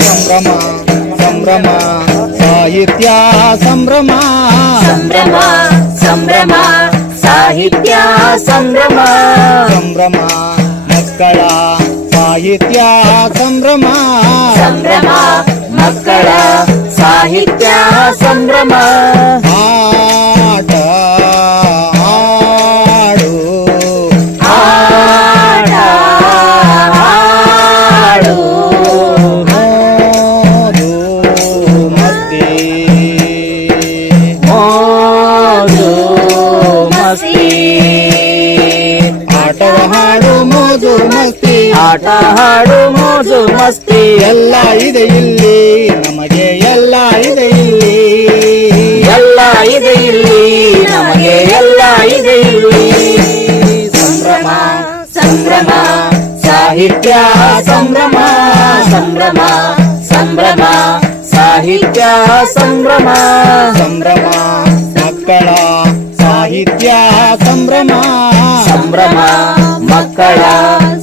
ಸಂಭ್ರಮ ಸಂಭ್ರಮ ಸಾಹಿತ್ಯ ಸಂಭ್ರಮ ಸಂಭ್ರಮ ಸಂಭ್ರಮ ಸಾಹಿತ್ಯ ಸಂಭ್ರಮ ಸಂಭ್ರಮ ಮಕ್ಕಳ ಸಾಹಿತ್ಯ ಸಂಭ್ರಮ ಸಂಭ್ರಮ ಮಕ್ಕಳ ಸಾಹಿತ್ಯ ಸಂಭ್ರಮ ಆಟ ಆಡು ಆಟ ಆಡು ಮೋದು ಮಸ್ತಿ ಮೋಜು ಮಸ್ತಿ ಆಟವ ಹಾಡು ಮೋಜು ಮಸ್ತಿ ಆಟ ಹಾಡು ಮೋಜು ಮಸ್ತಿ ಎಲ್ಲ ಇದೆ ಇಲ್ಲಿ ನಮಗೆ ಎಲ್ಲ ಇದೆ ಇಲ್ಲಿ ಎಲ್ಲ ಇದೆ ಇಲ್ಲಿ ನಮಗೆ ಎಲ್ಲ ಇದೆ ಇಲ್ಲಿ ಸಂಭ್ರಮ ಸಂಭ್ರಮ ಸಾಹಿತ್ಯ ಸಂಭ್ರಮ ಸಂಭ್ರಮ ಸಂಭ್ರಮ ಸಾಹಿತ್ಯ ಸಂಭ್ರಮ ಸಂಭ್ರಮ ಮಕ್ಕಳ ಸಾಹಿತ್ಯ ಸಂಭ್ರಮ ಸಂಭ್ರಮ ಮಕ್ಕಳ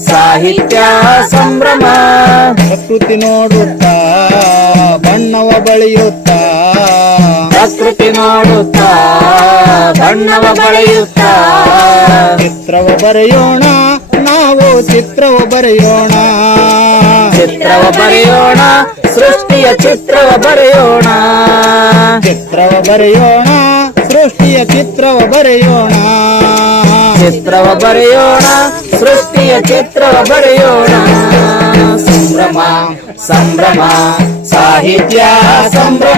ಸಾಹಿತ್ಯ ಸಂಭ್ರಮ ಪ್ರಕೃತಿ ನೋಡುತ್ತಾ ಬಣ್ಣವ ಬಳಿಯುತ್ತಾ ಪ್ರಕೃತಿ ನೋಡುತ್ತಾ ಬಣ್ಣವ ಬಳೆಯುತ್ತಾ ಚಿತ್ರವ ಬರೆಯೋಣ ನಾವು ಚಿತ್ರವ ಬರೆಯೋಣ ಚಿತ್ರವ ಬರೆಯೋಣ ಸೃಷ್ಟಿಯ ಚಿತ್ರವ ಬರೆಯೋಣ ಚಿತ್ರವ ಬರೆಯೋಣ ಸೃಷ್ಟಿಯ ಚಿತ್ರವ ಬರೆಯೋಣ ಚಿತ್ರವ ಬರೆಯೋಣ ಸೃಷ್ಟಿಯ ಚಿತ್ರವ ಬರೆಯೋಣ ಸಂಭ್ರಮ ಸಂಭ್ರಮ ಸಾಹಿತ್ಯ ಸಂಭ್ರಮ